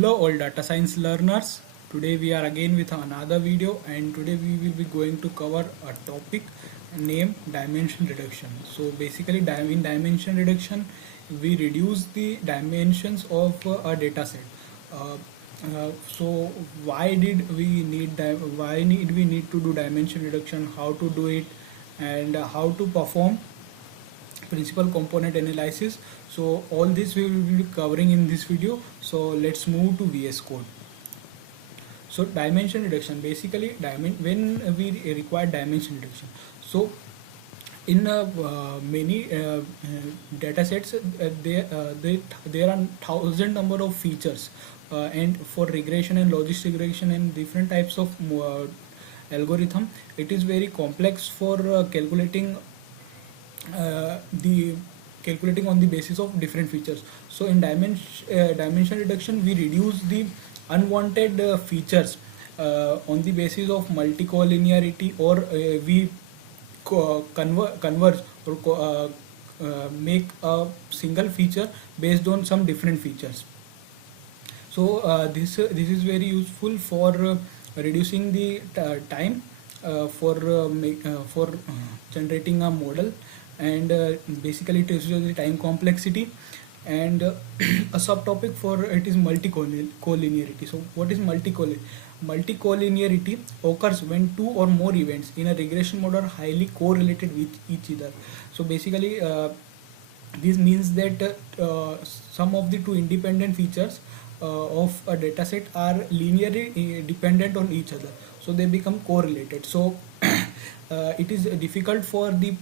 Hello all data science learners. Today we are again with another video, and today we will be going to cover a topic named dimension reduction. So basically in dimension reduction we reduce the dimensions of a data set. Uh, so why need we need to do dimension reduction, how to do it, and how to perform principal component analysis. So all this we will be covering in this video. So let's move to VS Code. So dimension reduction, basically when we require dimension reduction, so in many data sets there are thousand number of features, and for regression and logistic regression and different types of algorithm, it is very complex for the calculating on the basis of different features. So in dimension reduction we reduce the unwanted features on the basis of multicollinearity, or we converge or make a single feature based on some different features. So this is very useful for reducing the time for generating a model, and basically it reduces the time complexity. And a subtopic for it is multicollinearity. So what is multicollinearity? Occurs when two or more events in a regression model are highly correlated with each other. So basically this means that some of the two independent features of a dataset are linearly dependent on each other, so they become correlated. So it is difficult for the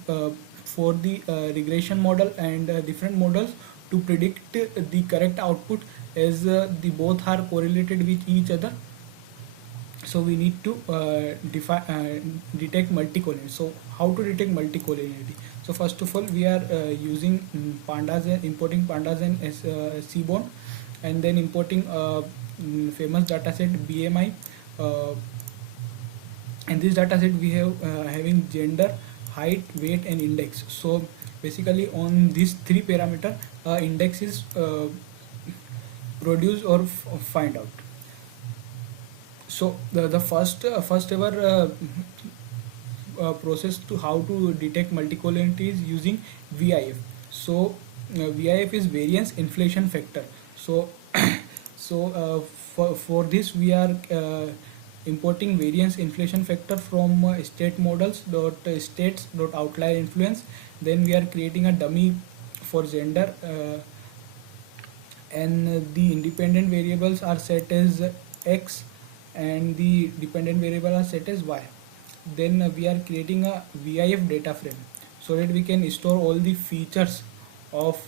regression model and different models to predict the correct output, as the both are correlated with each other. So we need to detect multicollinearity. So how to detect multicollinearity? So first of all, we are using pandas and importing pandas and seaborn, and then importing famous dataset BMI. And this dataset we have having gender, height, weight, and index. So basically on these three parameter, index is produced or find out. So the first ever process to how to detect multicollinearity is using VIF. So VIF is variance inflation factor. So for this we are importing variance inflation factor from state models dot states dot outlier influence. Then we are creating a dummy for gender, and the independent variables are set as X and the dependent variable are set as Y. Then we are creating a VIF data frame so that we can store all the features of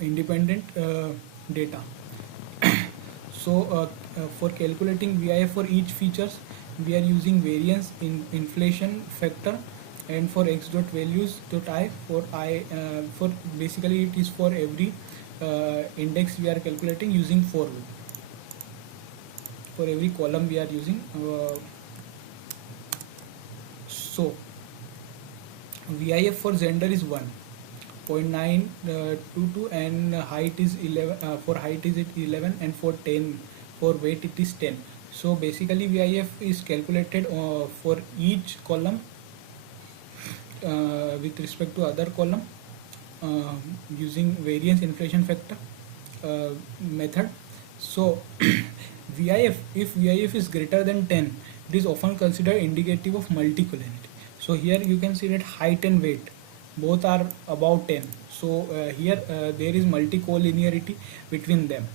independent data. So for calculating VIF for each features, we are using variance in inflation factor, and for x dot values dot I, for basically it is for every index we are calculating using for loop. For every column we are using so VIF for gender is 1.922, and height is 11. For height is it 11, and for weight it is 10. So basically VIF is calculated for each column with respect to other column using variance inflation factor method. So VIF, if VIF is greater than 10, it is often considered indicative of multicollinearity. So here you can see that height and weight both are above 10. So here there is multicollinearity between them.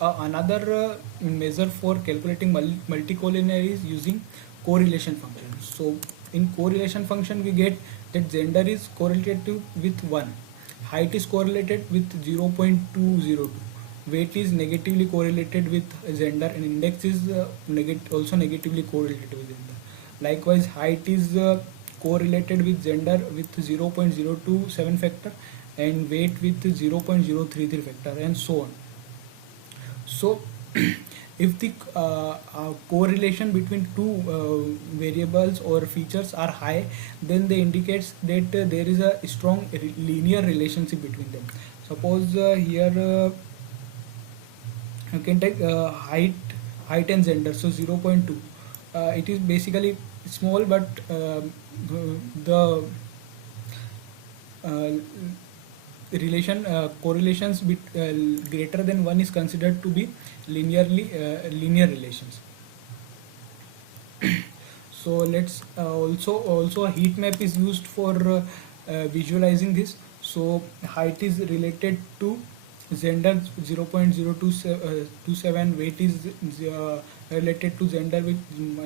Another measure for calculating multicollinearity is using correlation function. So in correlation function we get that gender is correlated with 1, height is correlated with 0.202, weight is negatively correlated with gender, and index is also negatively correlated with gender. Likewise, height is correlated with gender with 0.027 factor, and weight with 0.033 factor, and so on. So if the correlation between two variables or features are high, then they indicates that there is a strong linear relationship between them. Suppose here you can take height and gender. So 0.2, it is basically small, but the uh, correlations greater than 1 is considered to be linear relations. So let's also a heat map is used for visualizing this. So height is related to gender 0.0227, weight is related to gender with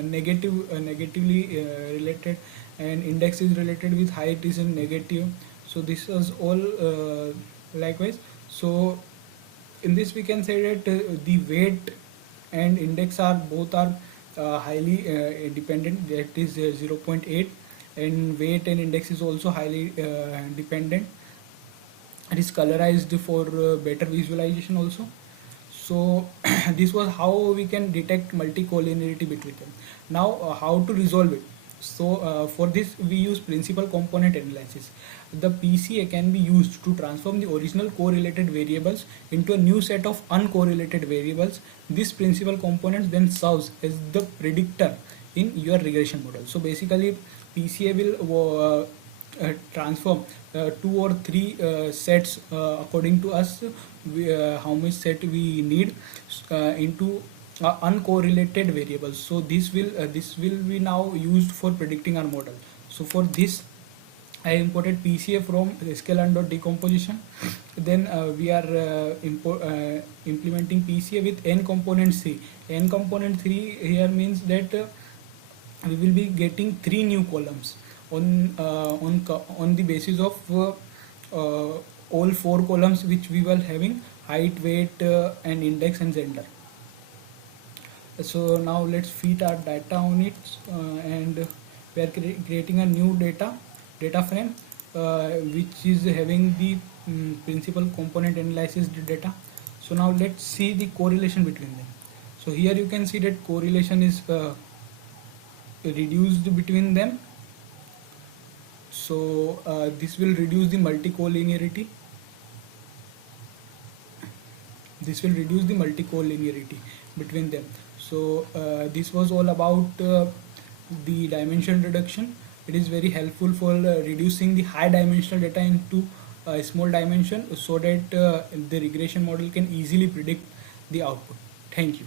negatively related, and index is related with height is in negative. So this is all likewise. So in this we can say that the weight and index are both are highly dependent, that is 0 0.8, and weight and index is also highly dependent. It is colorized for better visualization also. So this was how we can detect multicollinearity between them. Now how to resolve it? So for this we use principal component analysis. The PCA can be used to transform the original correlated variables into a new set of uncorrelated variables. This principal component then serves as the predictor in your regression model. So basically PCA will transform two or three sets according to us, how much set we need into uncorrelated variables. So this will be now used for predicting our model. So for this I imported PCA from sklearn.decomposition. Then we are implementing PCA with n component 3. N component 3 here means that we will be getting 3 new columns on the basis of all 4 columns which we were having: height, weight, and index and gender. So now let's feed our data on it, and we are creating a new data frame which is having the principal component analysis data. So now let's see the correlation between them. So here you can see that correlation is reduced between them. So this will reduce the multicollinearity. This will reduce the multicollinearity between them. So this was all about the dimension reduction. It is very helpful for reducing the high dimensional data into a small dimension, so that the regression model can easily predict the output. Thank you.